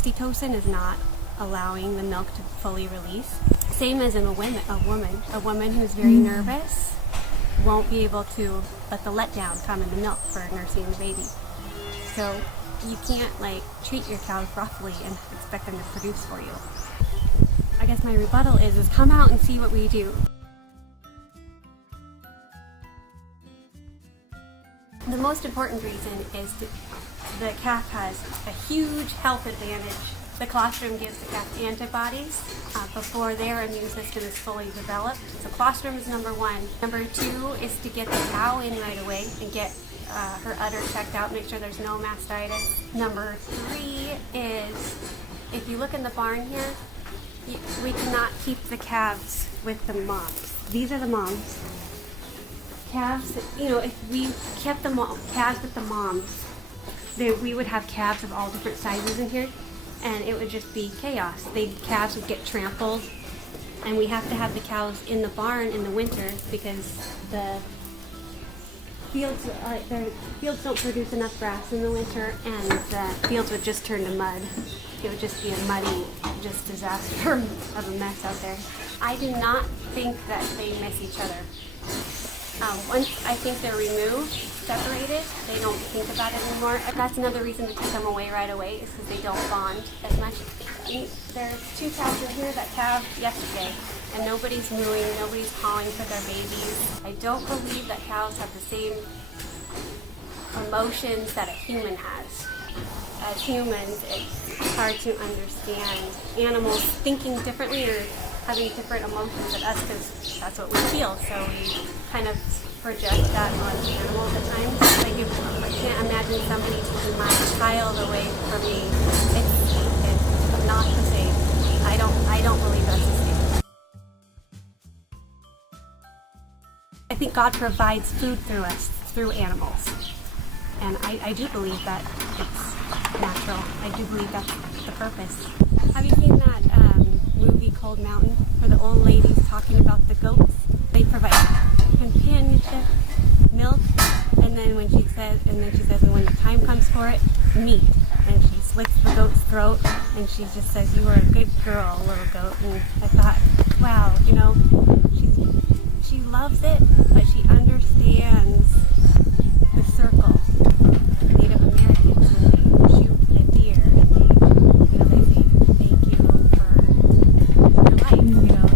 oxytocin is not allowing the milk to fully release. Same as in a woman who's very nervous won't be able to let the letdown come in the milk for nursing the baby. So you can't like treat your cows roughly and expect them to produce for you. I guess my rebuttal is come out and see what we do. The most important reason is that the calf has a huge health advantage. The colostrum gives the calf antibodies before their immune system is fully developed. So colostrum is number one. Number two is to get the cow in right away and get her udder checked out, make sure there's no mastitis. Number three is, if you look in the barn here, we cannot keep the calves with the moms. These are the moms. Calves, if we kept the calves with the moms, we would have calves of all different sizes in here, and it would just be chaos. Calves would get trampled, and we have to have the cows in the barn in the winter because the fields don't produce enough grass in the winter, and the fields would just turn to mud. It would just be a muddy, just disaster of a mess out there. I do not think that they miss each other. Once I think they're removed, separated, they don't think about it anymore. That's another reason to take them away right away, is because they don't bond as much. There's 2 cows in here that calved yesterday, and nobody's mooing, nobody's calling for their babies. I don't believe that cows have the same emotions that a human has. As humans, it's hard to understand animals thinking differently or having different emotions than us, because that's what we feel. So we kind of project that on animals at times. I can't imagine somebody taking my child away from me. It's not the same. I don't believe that's the same. I think God provides food through us, through animals. And I do believe that it's natural. I do believe that's the purpose. Have you seen that movie Cold Mountain, where the old lady's talking about the goats? They provide companionship, milk, and then she says, and when the time comes for it, meat. And she slits the goat's throat, and she just says, "You were a good girl, little goat." And I thought, wow, she loves it, but she understands the circle. Native Americans, when they shoot a deer, and they say, "Thank you for your life,"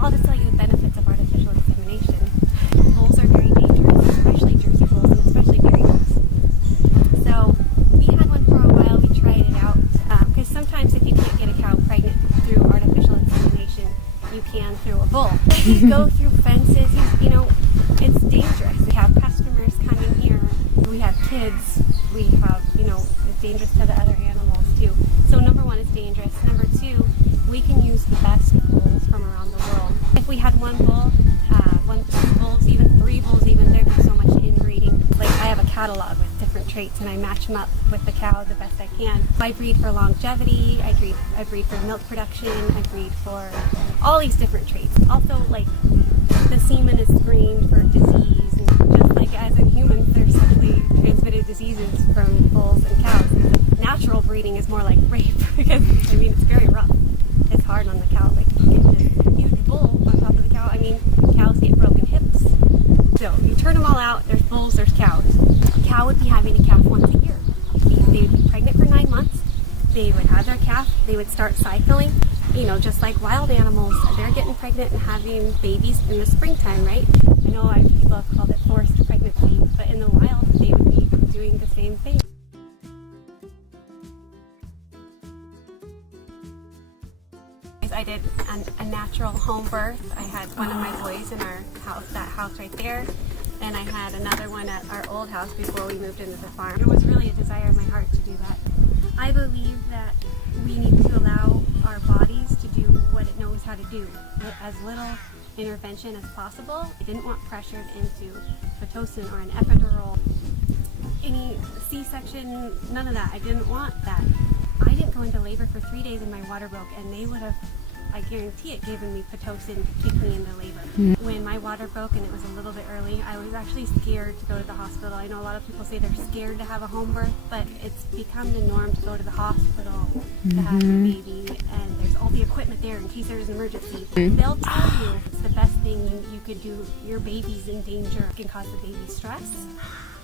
I'll just tell you the benefits of artificial insemination. Bulls are very dangerous, especially Jersey bulls, and especially dairy bulls. So we had one for a while. We tried it out because sometimes if you can't get a cow pregnant through artificial insemination, you can through a bull. You go through fences, it's dangerous. We have customers coming here. We have kids. We have, it's dangerous to the other animals too. So number one, it's dangerous. Number two, we can use the best bulls from around the world. If we had one bull, 2 bulls, even 3 bulls, even there'd be so much inbreeding. Like I have a catalog with different traits, and I match them up with the cow the best I can. I breed for longevity. I breed for milk production. I breed for all these different traits. Also, like the semen is screened for disease, and just like as in humans, there's sexually transmitted diseases from bulls and cows. Natural breeding is more like rape because it's very rough. It's hard on the cow. Like you get this huge bull on top of the cow. Cows get broken hips. So you turn them all out. There's bulls. There's cows. A cow would be having a calf once a year. They would be pregnant for 9 months. They would have their calf. They would start cycling. Just like wild animals, they're getting pregnant and having babies in the springtime, right? I know people have called it forced pregnancy, but in the wild, they would be doing the same thing. I did a natural home birth. I had one of my boys in our house, that house right there, and I had another one at our old house before we moved into the farm. It was really a desire of my heart to do that. I believe that we need to allow our bodies to do what it knows how to do, with as little intervention as possible. I didn't want pressured into Pitocin or an epidural, any C-section, none of that. I didn't want that. I didn't go into labor for 3 days and my water broke, and they would have I guarantee it given me Pitocin to kick me into labor. When my water broke and it was a little bit early, I was actually scared to go to the hospital. I know a lot of people say they're scared to have a home birth, but it's become the norm to go to the hospital to have a baby, and there's all the equipment there in case there's an emergency. They'll tell you it's the best thing you could do. Your baby's in danger. It can cause the baby stress.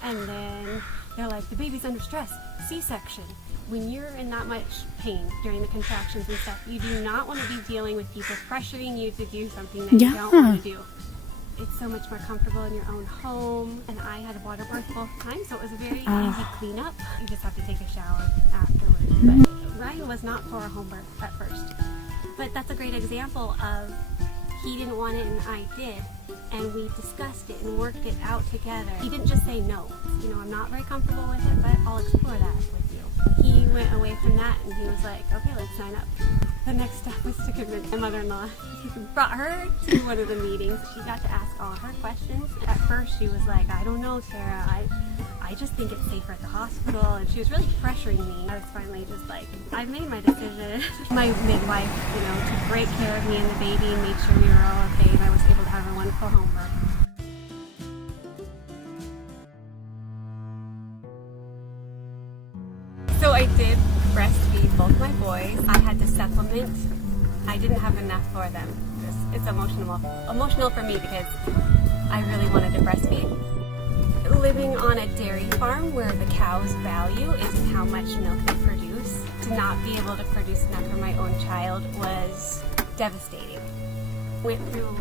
And then they're like, the baby's under stress, C-section. When you're in that much pain during the contractions and stuff, you do not want to be dealing with people pressuring you to do something that you don't want to do. It's so much more comfortable in your own home. And I had a water birth both times, so it was a very easy cleanup. You just have to take a shower afterwards. But Ryan was not for a home birth at first. But that's a great example of he didn't want it and I did. And we discussed it and worked it out together. He didn't just say no. You know, I'm not very comfortable with it, but I'll explore that with you. He went away from that and he was like, okay, let's sign up. The next step was to convince my mother-in-law. Brought her to one of the meetings. She got to ask all her questions. At first she was like, I don't know, Tara. I just think it's safer at the hospital. And she was really pressuring me. I was finally just like, I made my decision. My midwife, you know, took great care of me and the baby and made sure we were all okay. And I was able to have a wonderful home birth. So I did breastfeed both my boys. I had to supplement. I didn't have enough for them. It's emotional for me because I really wanted to breastfeed. Living on a dairy farm where the cow's value is in how much milk they produce, to not be able to produce enough for my own child was devastating. Went through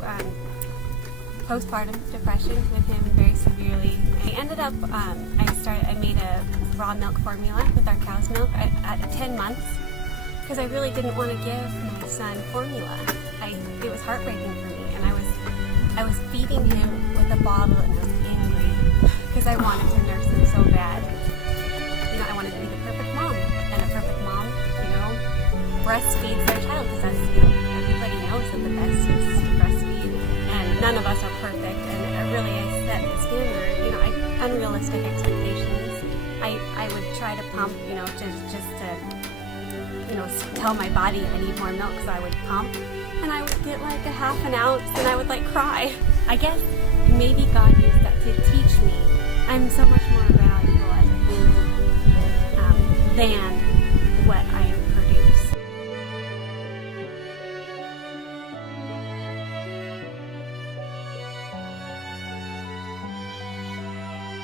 postpartum depression with him very severely. I ended up, I made a raw milk formula with our cow's milk at 10 months because I really didn't want to give my son formula. It was heartbreaking for me, and I was feeding him with a bottle and I was angry because I wanted to nurse him so bad. You know, I wanted to be the perfect mom, and a perfect mom, you know, breastfeeds their child because that's, you know, everybody knows that the best is to breastfeed, and none of us are perfect, and I set the standard, you know, unrealistic expectations. I would try to pump, you know, just to, you know, tell my body I need more milk, so I would pump, and I would get like a half an ounce, and I would like cry. I guess maybe God used that to teach me I'm so much more valuable as a human than what I produce.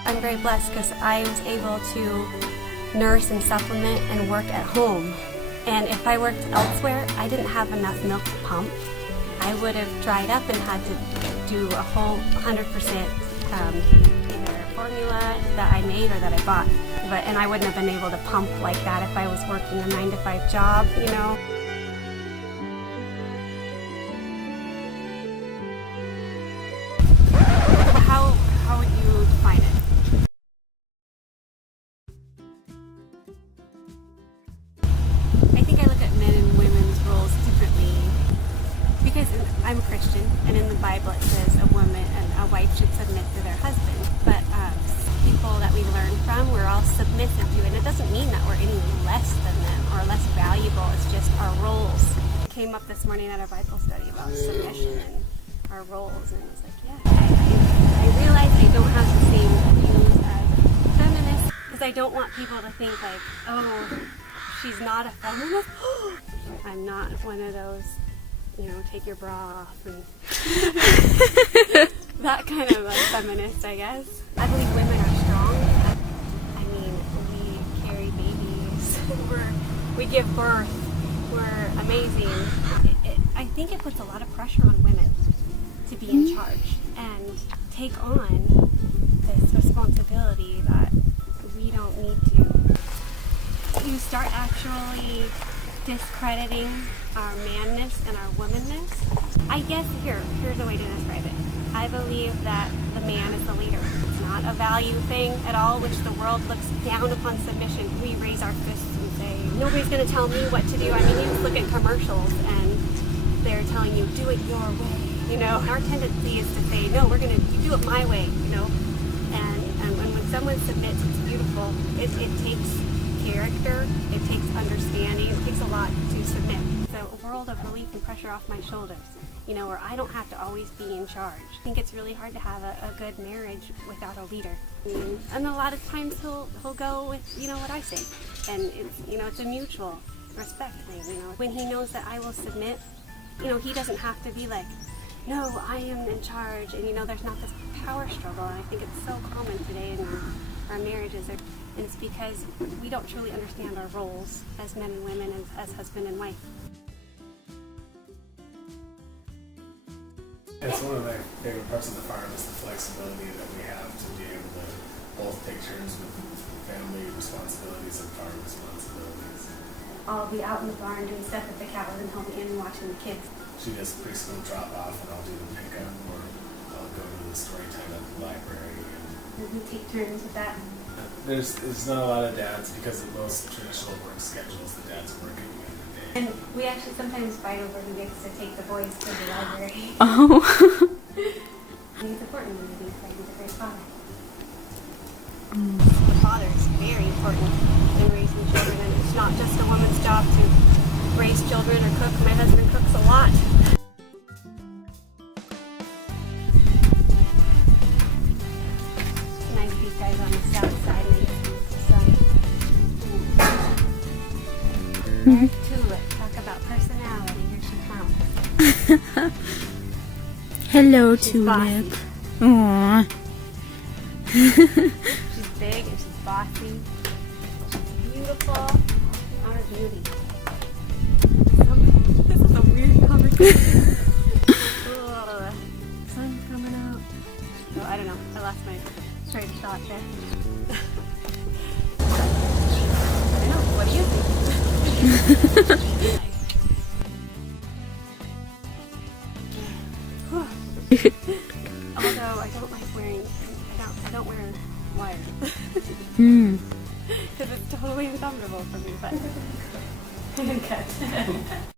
I'm very blessed because I was able to nurse and supplement and work at home. And if I worked elsewhere, I didn't have enough milk to pump. I would have dried up and had to do a whole 100% either formula that I made or that I bought. And I wouldn't have been able to pump like that if I was working a 9-to-5 job, you know. How would you define it? I think I look at men and women's roles differently because I'm a Christian, and in the Bible it says a woman and a wife should submit to their husband. But people that we learn from, we're all submissive to, and it doesn't mean that we're any less than them or less valuable. It's just our roles. It came up this morning at our Bible study about submission and our roles, and I was like, yeah. I realize I don't have the same views as feminists because I don't want people to think like, oh, she's not a feminist. I'm not one of those, you know, take your bra off and that kind of like feminist, I guess. I believe women are strong. I mean, we carry babies. We give birth. We're amazing. I think it puts a lot of pressure on women to be in charge and take on this responsibility that we don't need to. You start actually discrediting our manness and our womanness. I guess here's a way to describe it. I believe that the man is the leader. It's not a value thing at all, which the world looks down upon submission. We raise our fists and say, nobody's going to tell me what to do. I mean, you just look at commercials and they're telling you, do it your way. You know, our tendency is to say, no, we're going to do it my way, you know. And when someone submits, it's beautiful. It takes character, it takes understanding, it takes a lot to submit. So world of relief and pressure off my shoulders, where I don't have to always be in charge. I think it's really hard to have a good marriage without a leader. And a lot of times he'll go with, what I say. And it's a mutual respect thing, When he knows that I will submit, he doesn't have to be like, no, I am in charge. And, there's not this power struggle. And I think it's so common today in our marriages. And it's because we don't truly understand our roles as men and women, as husband and wife. It's one of my favorite parts of the farm is the flexibility that we have to be able to both take turns with family responsibilities and farm responsibilities. I'll be out in the barn doing stuff with the cows and he'll be in watching the kids. She does preschool drop off and I'll do the pickup, or I'll go to the story time at the library. And we take turns with that. There's not a lot of dads because of most traditional work schedules. The dads are working every day. And we actually sometimes fight over who gets to take the boys to the library. Oh. I think it's important when you do fight with a great father. The father is very important in raising children, and it's not just a woman's job to raise children or cook. My husband cooks a lot. Nice these guys on the south side and the sun. There's Tulip. Talk about personality. Here she comes. Hello, She's Tulip. bossy. Aww. She's big and she's bossy. She's beautiful. Not a beauty. This is a weird conversation. Ugh. Sun's coming out. Oh, I don't know. I lost my train of thought there. I don't know. What do you think? Although I don't like wearing, I don't wear wire. Because it's totally uncomfortable for me, but good.